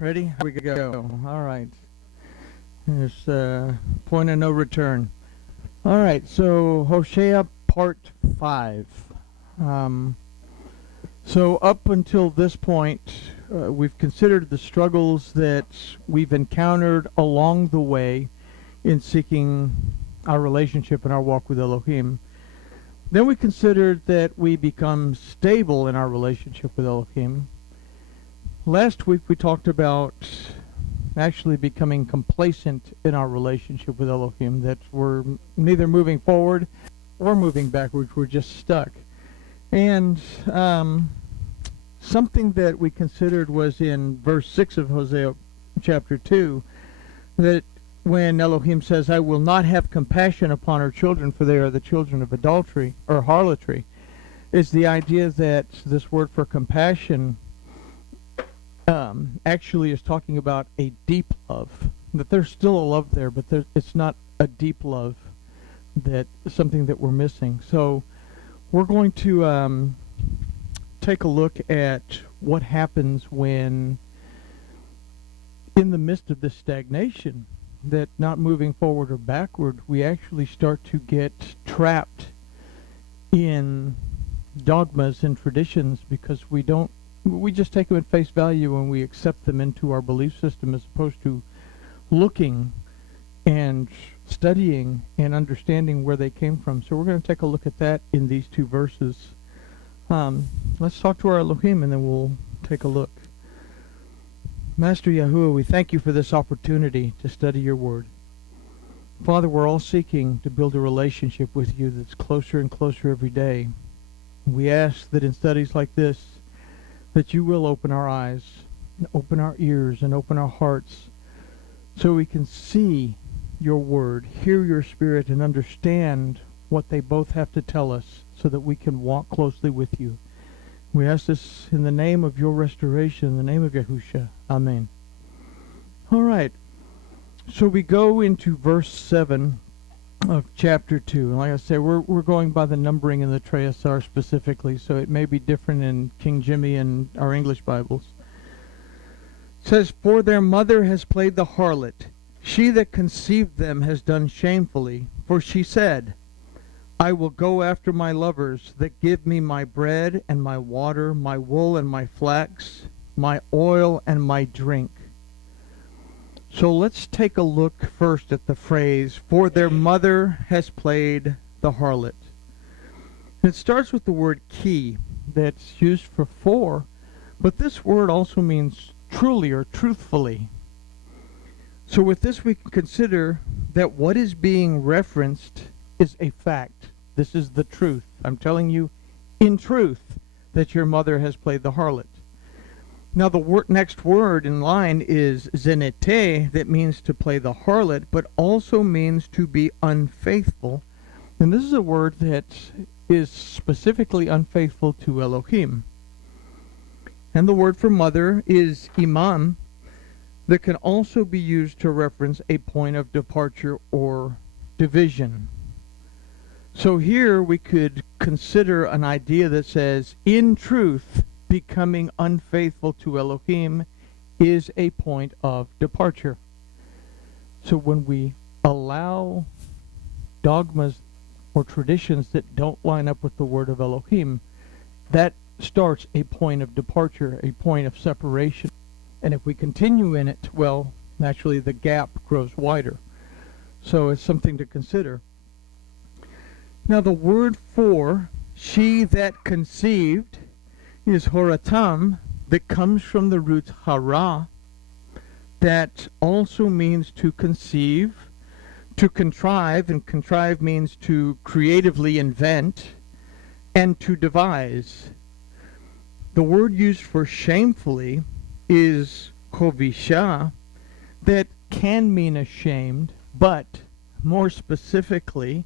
Ready? Here we go. All right. There's point of no return. All right. So Hoshea part 5. So up until this point, we've considered the struggles that we've encountered along the way in seeking our relationship and our walk with Elohim. Then we considered that we become stable in our relationship with Elohim. Last week we talked about actually becoming complacent in our relationship with Elohim, that we're neither moving forward or moving backwards, we're just stuck. And something that we considered was in verse 6 of Hosea chapter 2, that when Elohim says, I will not have compassion upon her children, for they are the children of adultery or harlotry, is the idea that this word for compassion actually is talking about a deep love. That there's still a love there, but it's not a deep love, that something that we're missing. So we're going to take a look at what happens when, in the midst of this stagnation, that not moving forward or backward, we actually start to get trapped in dogmas and traditions because we just take them at face value and we accept them into our belief system, as opposed to looking and studying and understanding where they came from. So we're going to take a look at that in these two verses. Let's talk to our Elohim and then we'll take a look. Master Yahuwah, we thank you for this opportunity to study your word. Father, we're all seeking to build a relationship with you that's closer and closer every day. We ask that in studies like this, that you will open our eyes, and open our ears, and open our hearts, so we can see your word, hear your spirit, and understand what they both have to tell us, so that we can walk closely with you. We ask this in the name of your restoration, in the name of Yahushua. Amen. All right. So we go into verse 7 of chapter 2. And like I said, we're going by the numbering in the Treyasar specifically, so it may be different in King Jimmy and our English Bibles. It says, For their mother has played the harlot. She that conceived them has done shamefully. For she said, I will go after my lovers that give me my bread and my water, my wool and my flax, my oil and my drink. So let's take a look first at the phrase, for their mother has played the harlot. It starts with the word ki, that's used for, but this word also means truly or truthfully. So with this we can consider that what is being referenced is a fact. This is the truth. I'm telling you in truth that your mother has played the harlot. Now the next word in line is zenete, that means to play the harlot, but also means to be unfaithful. And this is a word that is specifically unfaithful to Elohim. And the word for mother is imam, that can also be used to reference a point of departure or division. So here we could consider an idea that says, in truth, becoming unfaithful to Elohim is a point of departure. So when we allow dogmas or traditions that don't line up with the word of Elohim, that starts a point of departure, a point of separation. And if we continue in it, well, naturally the gap grows wider. So it's something to consider. Now the word for she that conceived is horatam, that comes from the root hara, that also means to conceive, to contrive, and contrive means to creatively invent, and to devise. The word used for shamefully is kovisha, that can mean ashamed, but more specifically,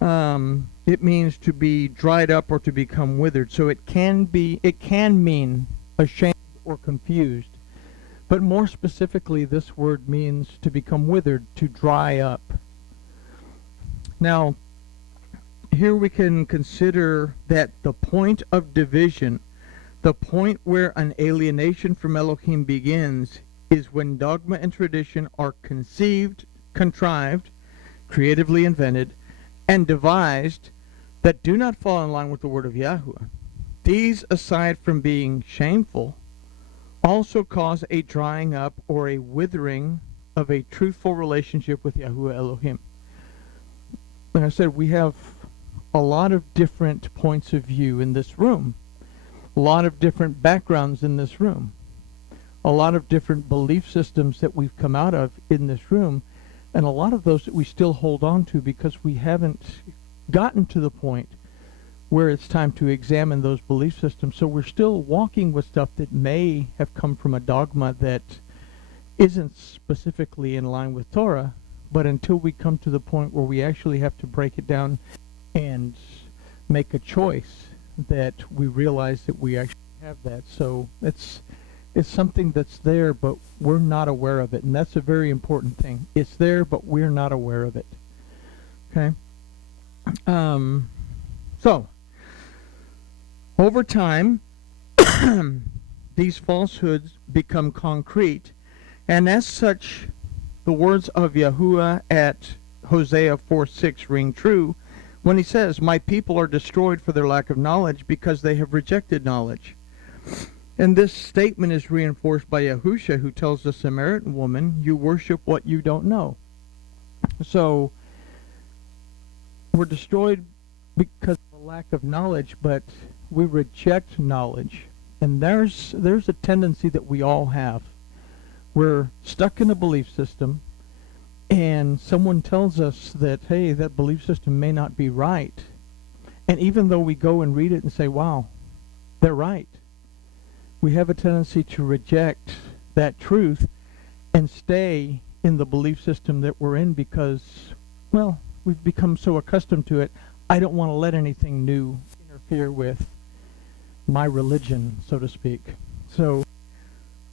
it means to be dried up or to become withered. So it can mean ashamed or confused. But more specifically, this word means to become withered, to dry up. Now, here we can consider that the point of division, The point where an alienation from Elohim begins is when dogma and tradition are conceived, contrived, creatively invented, and devised that do not fall in line with the word of Yahuwah. These, aside from being shameful, also cause a drying up or a withering of a truthful relationship with Yahuwah Elohim. Like I said, we have a lot of different points of view in this room, a lot of different backgrounds in this room, a lot of different belief systems that we've come out of in this room, and a lot of those that we still hold on to because we haven't gotten to the point where it's time to examine those belief systems. So we're still walking with stuff that may have come from a dogma that isn't specifically in line with Torah, but until we come to the point where we actually have to break it down and make a choice, that we realize that we actually have that. So it's something that's there, but we're not aware of it, and that's a very important thing. It's there, but we're not aware of it. Okay? So, over time, these falsehoods become concrete, and as such, the words of Yahuwah at Hosea 4:6 ring true when he says, "My people are destroyed for their lack of knowledge because they have rejected knowledge." And this statement is reinforced by Hoshea, who tells the Samaritan woman, "You worship what you don't know." So, we're destroyed because of a lack of knowledge, but we reject knowledge. And there's a tendency that we all have. We're stuck in a belief system, and someone tells us that, hey, that belief system may not be right. And even though we go and read it and say, wow, they're right, we have a tendency to reject that truth and stay in the belief system that we're in because, well, we've become so accustomed to it. I don't want to let anything new interfere with my religion, so to speak. So,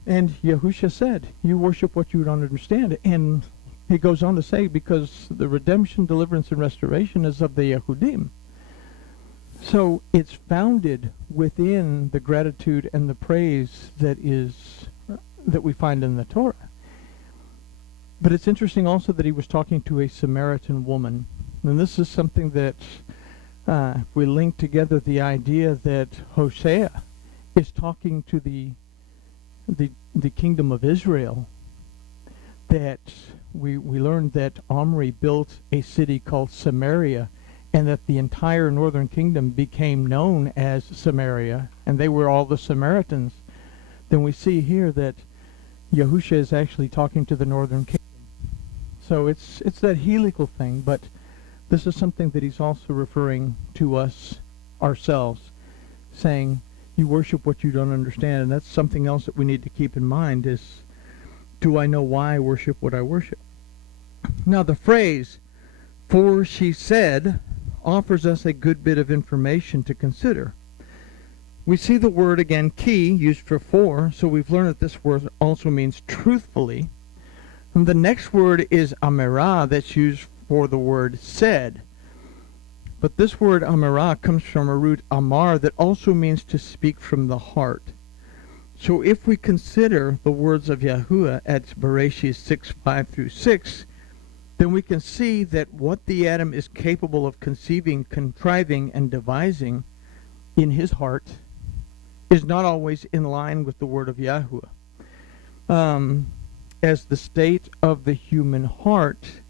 and Yahushua said, you worship what you don't understand. And he goes on to say, because the redemption, deliverance, and restoration is of the Yehudim. So it's founded within the gratitude and the praise that we find in the Torah. But it's interesting also that he was talking to a Samaritan woman. And this is something that, if we link together the idea that Hoshea is talking to the kingdom of Israel, that we learned that Omri built a city called Samaria, and that the entire northern kingdom became known as Samaria, and they were all the Samaritans. Then we see here that Yahushua is actually talking to the northern kingdom. So it's that helical thing, but this is something that he's also referring to us ourselves, saying, you worship what you don't understand. And that's something else that we need to keep in mind is, do I know why I worship what I worship? Now the phrase, "for she said," offers us a good bit of information to consider. We see the word again, ki, used for, so we've learned that this word also means truthfully. And the next word is amerah, that's used for the word said. But this word amerah comes from a root amar that also means to speak from the heart. So if we consider the words of Yahuwah at Bereshit 6:5-6, then we can see that what the Adam is capable of conceiving, contriving, and devising in his heart is not always in line with the word of Yahuwah. As the state of the human heart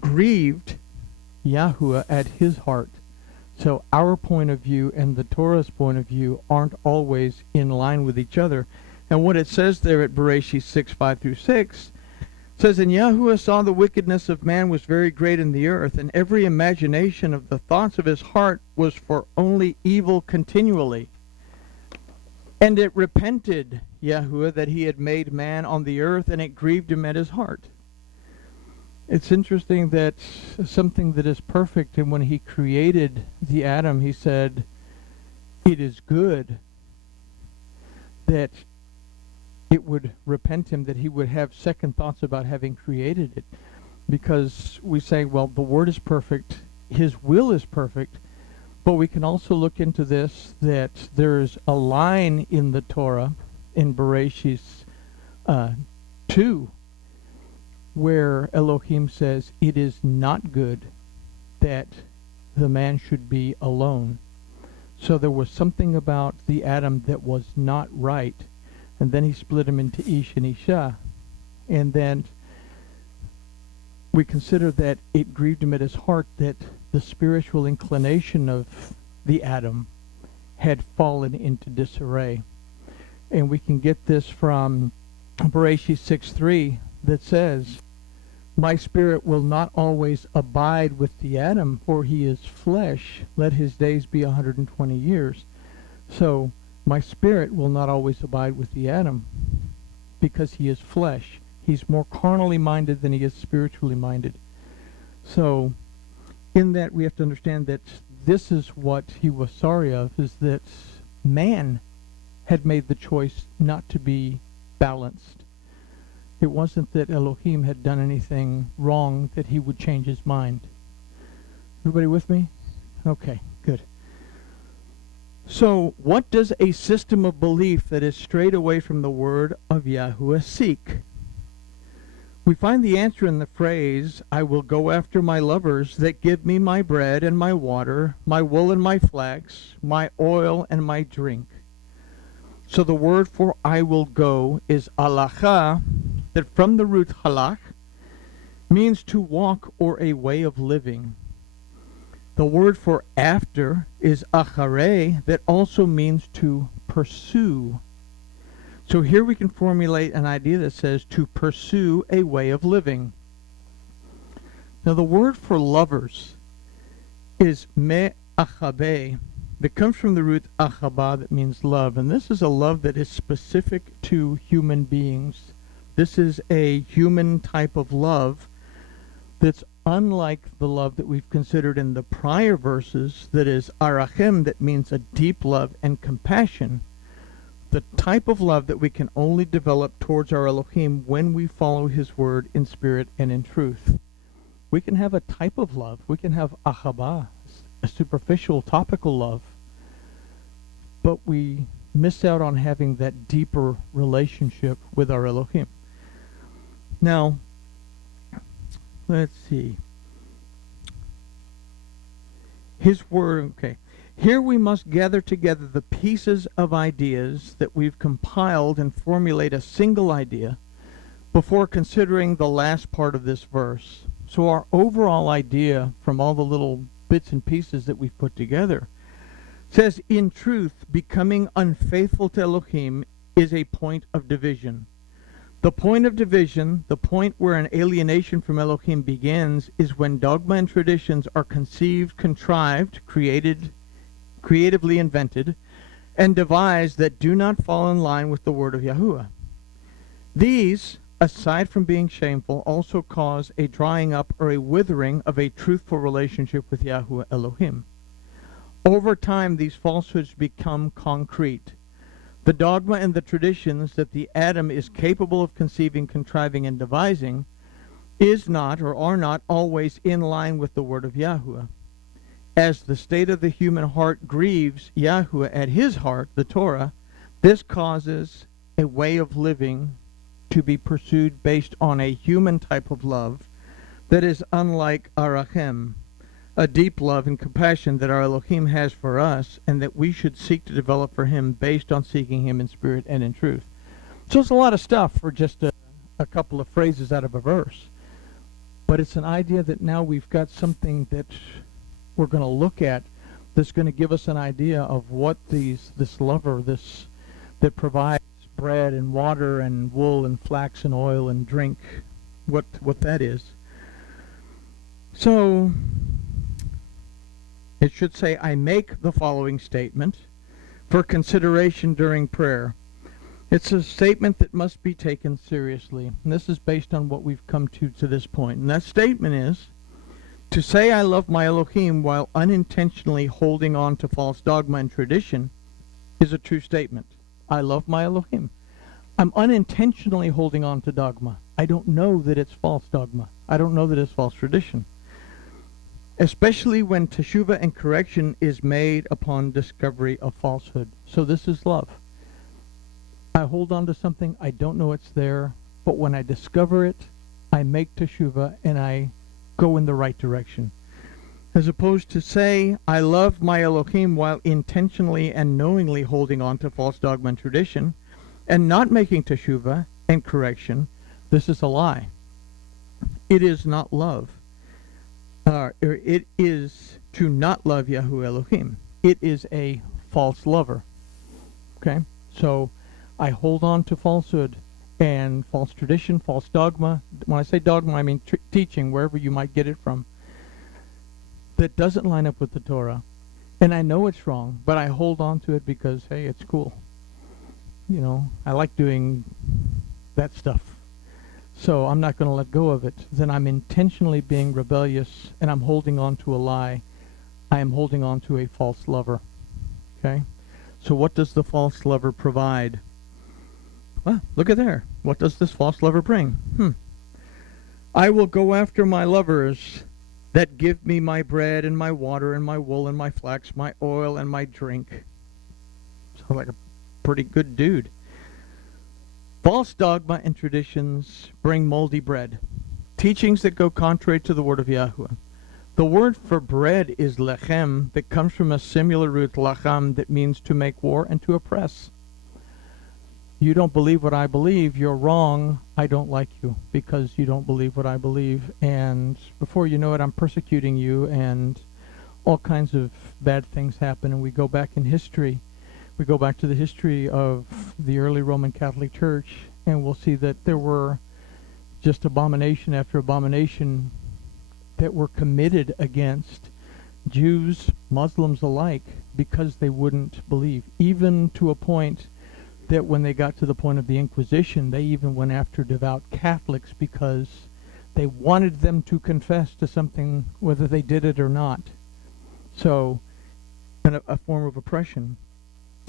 grieved Yahuwah at his heart. So our point of view and the Torah's point of view aren't always in line with each other. And what it says there at Bereshit 6:5-6 says, "And Yahuwah saw the wickedness of man was very great in the earth, and every imagination of the thoughts of his heart was for only evil continually. And it repented Yahuwah that he had made man on the earth, and it grieved him at his heart." It's interesting that something that is perfect, and when he created the Adam, he said, it is good, that it would repent him, that he would have second thoughts about having created it. Because we say, well, the word is perfect, his will is perfect, But we can also look into this, that there's a line in the Torah, in Bereshit 2, where Elohim says, it is not good that the man should be alone. So there was something about the Adam that was not right. And then he split him into Ish and Isha. And then we consider that it grieved him at his heart that the spiritual inclination of the Adam had fallen into disarray. And we can get this from Bereshit 6:3 that says, my spirit will not always abide with the Adam, for he is flesh. Let his days be 120 years. So my spirit will not always abide with the Adam because he is flesh. He's more carnally minded than he is spiritually minded. So in that we have to understand that this is what he was sorry of, is that man had made the choice not to be balanced. It wasn't that Elohim had done anything wrong that he would change his mind. Everybody with me? Okay, good. So, what does a system of belief that is strayed away from the word of Yahuwah seek? We find the answer in the phrase, I will go after my lovers that give me my bread and my water, my wool and my flax, my oil and my drink. So the word for I will go is alacha, that from the root halach means to walk or a way of living. The word for after is acharei, that also means to pursue. So here we can formulate an idea that says to pursue a way of living. Now the word for lovers is me'achabe, that comes from the root achaba, that means love. And this is a love that is specific to human beings. This is a human type of love that's unlike the love that we've considered in the prior verses, that is arachem, that means a deep love and compassion. The type of love that we can only develop towards our Elohim when we follow his word in spirit and in truth. We can have a type of love. We can have achaba, a superficial, topical love. But we miss out on having that deeper relationship with our Elohim. Now, let's see. His word, okay. Here we must gather together the pieces of ideas that we've compiled and formulate a single idea before considering the last part of this verse. So our overall idea from all the little bits and pieces that we've put together says, in truth, becoming unfaithful to Elohim is a point of division. The point of division, the point where an alienation from Elohim begins, is when dogma and traditions are conceived, contrived, creatively invented, and devised that do not fall in line with the word of Yahuwah. These, aside from being shameful, also cause a drying up or a withering of a truthful relationship with Yahuwah Elohim. Over time, these falsehoods become concrete. The dogma and the traditions that the Adam is capable of conceiving, contriving, and devising is not or are not always in line with the word of Yahuwah. As the state of the human heart grieves Yahuwah at his heart, the Torah, this causes a way of living to be pursued based on a human type of love that is unlike arachem, a deep love and compassion that our Elohim has for us, and that we should seek to develop for him based on seeking him in spirit and in truth. So it's a lot of stuff for just a couple of phrases out of a verse. But it's an idea that now we've got something that we're going to look at that's going to give us an idea of what this lover, that provides bread and water and wool and flax and oil and drink, what that is. So it should say, I make the following statement for consideration during prayer. It's a statement that must be taken seriously. And this is based on what we've come to this point. And that statement is, to say I love my Elohim while unintentionally holding on to false dogma and tradition is a true statement. I love my Elohim. I'm unintentionally holding on to dogma. I don't know that it's false dogma. I don't know that it's false tradition. especially when teshuvah and correction is made upon discovery of falsehood. So this is love. I hold on to something, I don't know it's there, but when I discover it, I make teshuvah and I go in the right direction. As opposed to say, I love my Elohim while intentionally and knowingly holding on to false dogma and tradition and not making teshuvah and correction. This is a lie. It is not love. It is to not love Yahuwah Elohim. It is a false lover. Okay? So I hold on to falsehood and false tradition, false dogma. When I say dogma, I mean teaching, wherever you might get it from, that doesn't line up with the Torah. And I know it's wrong, but I hold on to it because, hey, it's cool. You know, I like doing that stuff. So I'm not going to let go of it. Then I'm intentionally being rebellious and I'm holding on to a lie. I am holding on to a false lover. Okay? So what does the false lover provide? Well, look at there. What does this false lover bring? I will go after my lovers that give me my bread and my water and my wool and my flax, my oil and my drink. Sounds like a pretty good dude. False dogma and traditions bring moldy bread, teachings that go contrary to the word of Yahuwah. The word for bread is lechem, that comes from a similar root, lacham, that means to make war and to oppress. You don't believe what I believe, you're wrong, I don't like you, because you don't believe what I believe, and before you know it, I'm persecuting you, and all kinds of bad things happen, and we go back in history. We go back to the history of the early Roman Catholic Church, and we'll see that there were just abomination after abomination that were committed against Jews, Muslims alike, because they wouldn't believe. Even to a point that when they got to the point of the Inquisition, they even went after devout Catholics because they wanted them to confess to something, whether they did it or not. So, a form of oppression.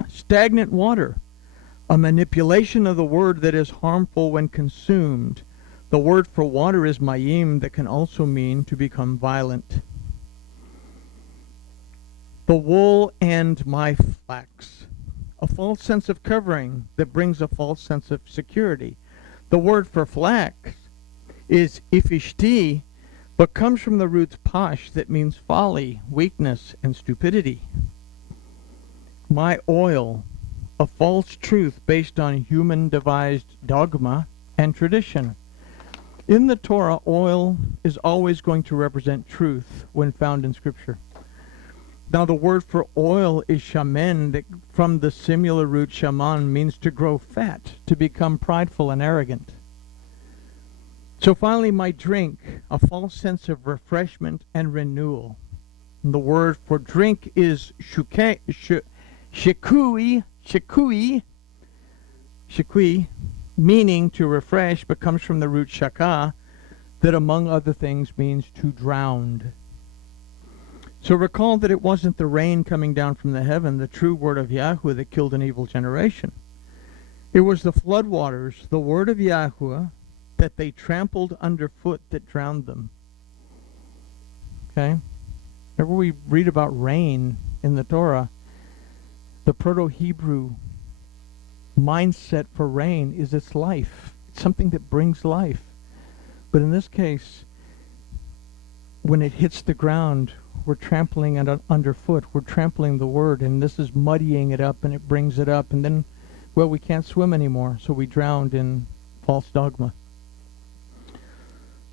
Stagnant water, a manipulation of the word that is harmful when consumed. The word for water is mayim, that can also mean to become violent. The wool and my flax, a false sense of covering that brings a false sense of security. The word for flax is ifishti, but comes from the root pash, that means folly, weakness, and stupidity. My oil, a false truth based on human-devised dogma and tradition. In the Torah, oil is always going to represent truth when found in Scripture. Now, the word for oil is shamen, that from the similar root shaman means to grow fat, to become prideful and arrogant. So finally, my drink, a false sense of refreshment and renewal. And the word for drink is shikui, meaning to refresh, but comes from the root shaka, that among other things means to drown. So recall that it wasn't the rain coming down from the heaven, the true word of Yahuwah, that killed an evil generation. It was the floodwaters, the word of Yahuwah, that they trampled underfoot, that drowned them. Okay? Whenever we read about rain in the Torah, the Proto-Hebrew mindset for rain is its life. It's something that brings life. But in this case, when it hits the ground, we're trampling it underfoot. We're trampling the word, and this is muddying it up, and it brings it up. And then, well, we can't swim anymore, so we drowned in false dogma.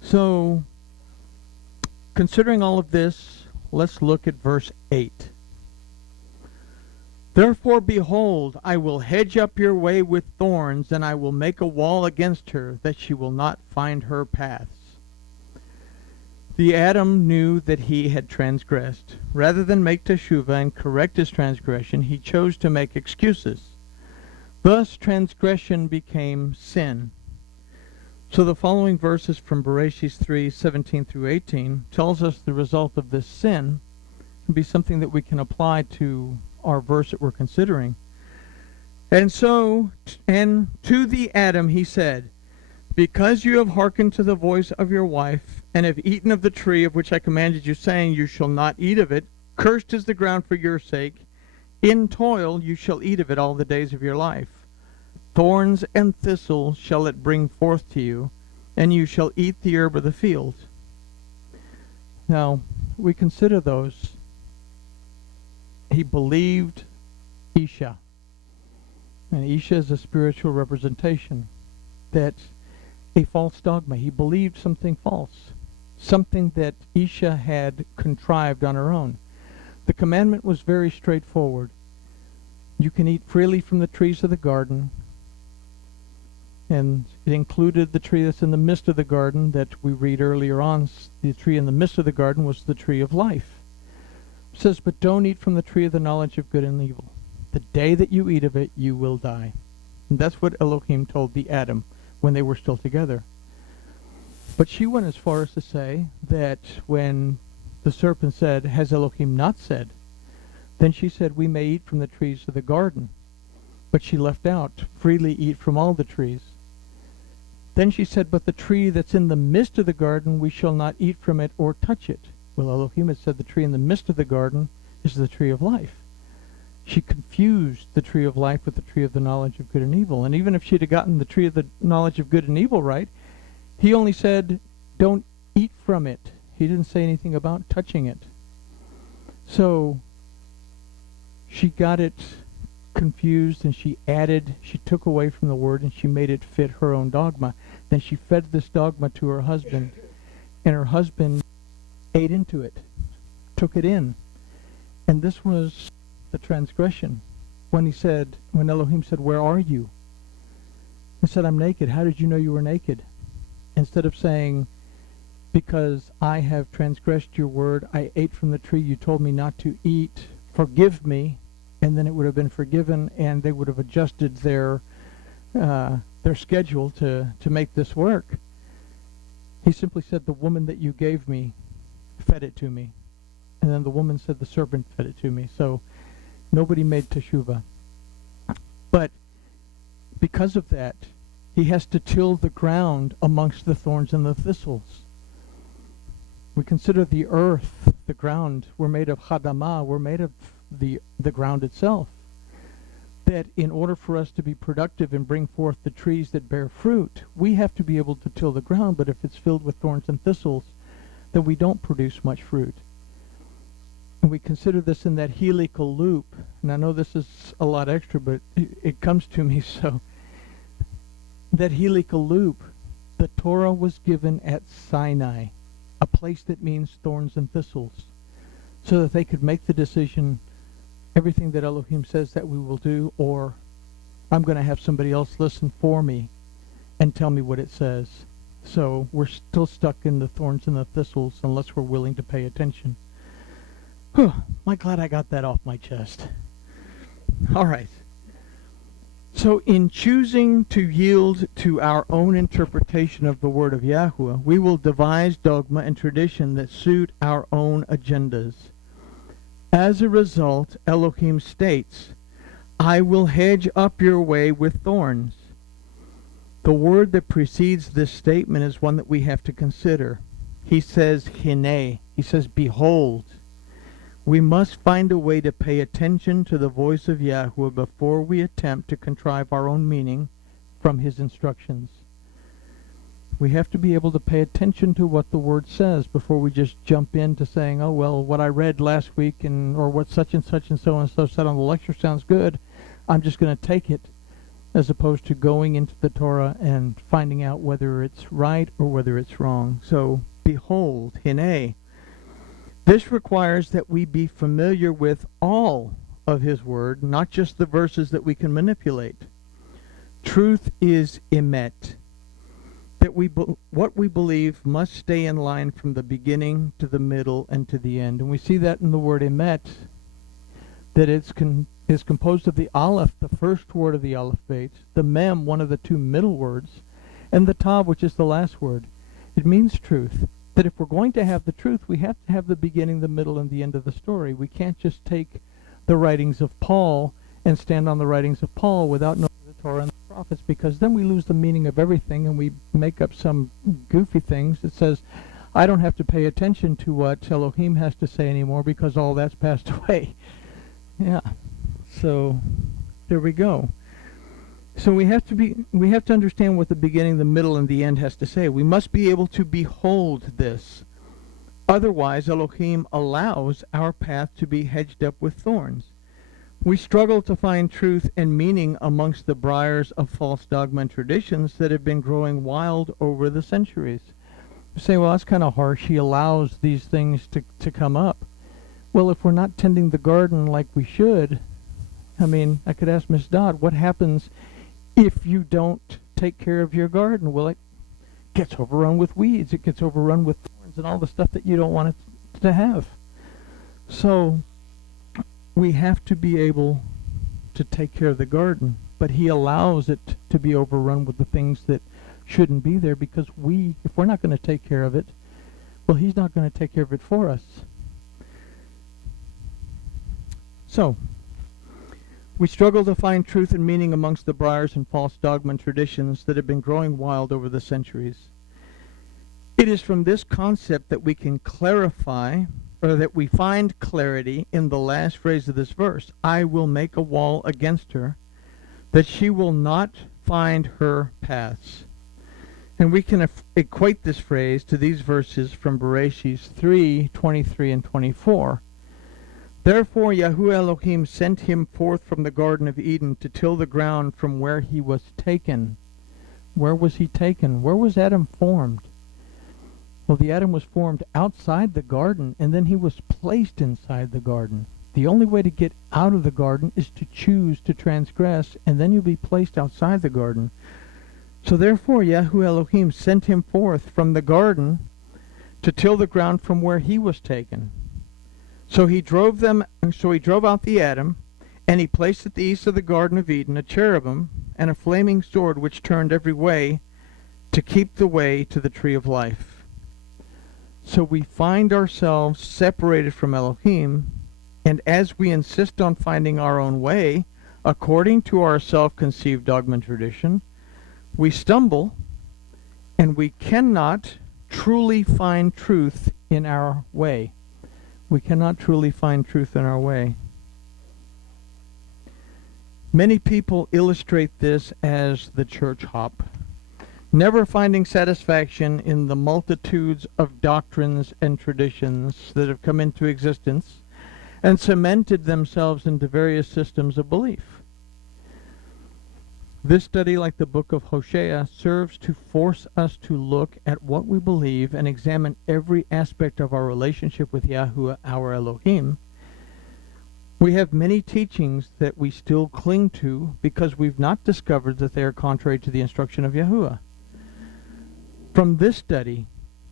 So, considering all of this, let's look at verse 8. Therefore, behold, I will hedge up your way with thorns, and I will make a wall against her, that she will not find her paths. The Adam knew that he had transgressed. Rather than make teshuvah and correct his transgression, he chose to make excuses. Thus, transgression became sin. So the following verses from Bereshit 3:17 through 18 tells us the result of this sin can be something that we can apply to our verse that we're considering. And so, and to the Adam he said, Because you have hearkened to the voice of your wife, and have eaten of the tree of which I commanded you, saying, You shall not eat of it, cursed is the ground for your sake. In toil you shall eat of it all the days of your life. Thorns and thistles shall it bring forth to you, and you shall eat the herb of the field. Now, we consider those. He believed Isha. And Isha is a spiritual representation. That's a false dogma. He believed something false. Something that Isha had contrived on her own. The commandment was very straightforward. You can eat freely from the trees of the garden. And it included the tree that's in the midst of the garden that we read earlier on. The tree in the midst of the garden was the tree of life. It says, but don't eat from the tree of the knowledge of good and evil. The day that you eat of it, you will die. And that's what Elohim told the Adam when they were still together. But she went as far as to say that when the serpent said, has Elohim not said? Then she said, we may eat from the trees of the garden. But she left out, freely eat from all the trees. Then she said, but the tree that's in the midst of the garden, we shall not eat from it or touch it. Well, Elohim had said the tree in the midst of the garden is the tree of life. She confused the tree of life with the tree of the knowledge of good and evil. And even if she'd have gotten the tree of the knowledge of good and evil right, he only said, don't eat from it. He didn't say anything about touching it. So she got it confused, and she took away from the word, and she made it fit her own dogma. Then she fed this dogma to her husband, and her husband ate into it, took it in. And this was the transgression. When Elohim said, where are you? He said, I'm naked. How did you know you were naked? Instead of saying, because I have transgressed your word, I ate from the tree you told me not to eat, forgive me, and then it would have been forgiven, and they would have adjusted their schedule to make this work. He simply said, the woman that you gave me fed it to me. And then the woman said, the serpent fed it to me. So nobody made teshuvah. But because of that, he has to till the ground amongst the thorns and the thistles. We consider the earth, the ground, we're made of chadamah, we're made of the ground itself. That in order for us to be productive and bring forth the trees that bear fruit, we have to be able to till the ground, but if it's filled with thorns and thistles, then we don't produce much fruit. And we consider this in that helical loop, and I know this is a lot extra, but it comes to me so. That helical loop, the Torah was given at Sinai, a place that means thorns and thistles, so that they could make the decision, everything that Elohim says that we will do, or I'm going to have somebody else listen for me and tell me what it says. So we're still stuck in the thorns and the thistles unless we're willing to pay attention. Whew, I'm glad I got that off my chest. All right. So in choosing to yield to our own interpretation of the word of Yahweh, we will devise dogma and tradition that suit our own agendas. As a result, Elohim states, I will hedge up your way with thorns. The word that precedes this statement is one that we have to consider. He says, Hine. He says, behold. We must find a way to pay attention to the voice of Yahweh before we attempt to contrive our own meaning from his instructions. We have to be able to pay attention to what the word says before we just jump into saying, oh, well, what I read last week or what such and so said on the lecture sounds good. I'm just going to take it, as opposed to going into the Torah and finding out whether it's right or whether it's wrong. So, behold, Hine. This requires that we be familiar with all of his word, not just the verses that we can manipulate. Truth is emet. That what we believe must stay in line from the beginning to the middle and to the end. And we see that in the word emet, that is composed of the aleph, the first word of the alphabet, the mem, one of the two middle words, and the tav, which is the last word. It means truth. That if we're going to have the truth, we have to have the beginning, the middle, and the end of the story. We can't just take the writings of Paul and stand on the writings of Paul without knowing the Torah and the prophets, because then we lose the meaning of everything and we make up some goofy things that says, I don't have to pay attention to what Elohim has to say anymore because all that's passed away. Yeah. So there we go. So we have to understand what the beginning, the middle, and the end has to say. We must be able to behold this. Otherwise, Elohim allows our path to be hedged up with thorns. We struggle to find truth and meaning amongst the briars of false dogma and traditions that have been growing wild over the centuries. You say, well, that's kind of harsh. He allows these things to come up. Well, if we're not tending the garden like we should, I mean, I could ask Miss Dodd, what happens if you don't take care of your garden? Well, it gets overrun with weeds. It gets overrun with thorns and all the stuff that you don't want it to have. So we have to be able to take care of the garden, but he allows it to be overrun with the things that shouldn't be there, because if we're not going to take care of it, well, he's not going to take care of it for us. So we struggle to find truth and meaning amongst the briars and false dogma and traditions that have been growing wild over the centuries. It is from this concept that we can clarify, or that we find clarity in the last phrase of this verse. I will make a wall against her, that she will not find her paths. And we can equate this phrase to these verses from Bereshit 3:23 and 24. Therefore Yahuwah Elohim sent him forth from the Garden of Eden to till the ground from where he was taken. Where was he taken? Where was Adam formed? Well, the Adam was formed outside the garden, and then he was placed inside the garden. The only way to get out of the garden is to choose to transgress, and then you'll be placed outside the garden. So therefore Yahuwah Elohim sent him forth from the garden to till the ground from where he was taken. So he drove out the Adam, and he placed at the east of the Garden of Eden a cherubim and a flaming sword which turned every way to keep the way to the tree of life. So we find ourselves separated from Elohim, and as we insist on finding our own way, according to our self-conceived dogma and tradition, we stumble, and we cannot truly find truth in our way. We cannot truly find truth in our way. Many people illustrate this as the church hop, never finding satisfaction in the multitudes of doctrines and traditions that have come into existence and cemented themselves into various systems of belief. This study, like the book of Hoshea, serves to force us to look at what we believe and examine every aspect of our relationship with Yahuwah, our Elohim. We have many teachings that we still cling to because we've not discovered that they are contrary to the instruction of Yahuwah. From this study,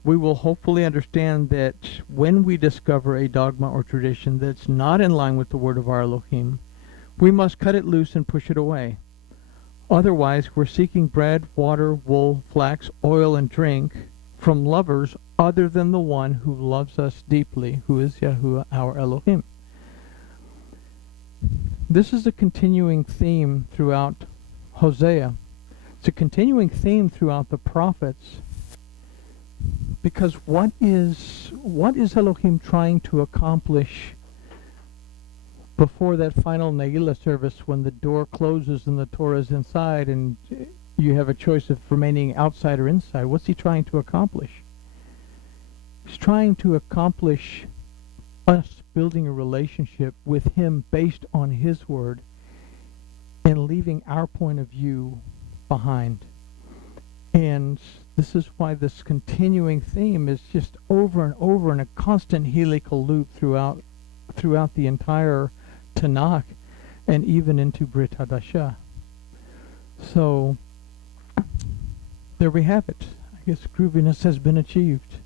we will hopefully understand that when we discover a dogma or tradition that's not in line with the word of our Elohim, we must cut it loose and push it away. Otherwise, we're seeking bread, water, wool, flax, oil, and drink from lovers other than the one who loves us deeply, who is Yahuwah, our Elohim. This is a continuing theme throughout Hosea. It's a continuing theme throughout the prophets. Because what is Elohim trying to accomplish before that final Neilah service, when the door closes and the Torah is inside and you have a choice of remaining outside or inside? What's he trying to accomplish? He's trying to accomplish us building a relationship with him based on his word and leaving our point of view behind. And this is why this continuing theme is just over and over in a constant helical loop throughout the entire Tanakh and even into Brit Hadashah. So there we have it. I guess grooviness has been achieved.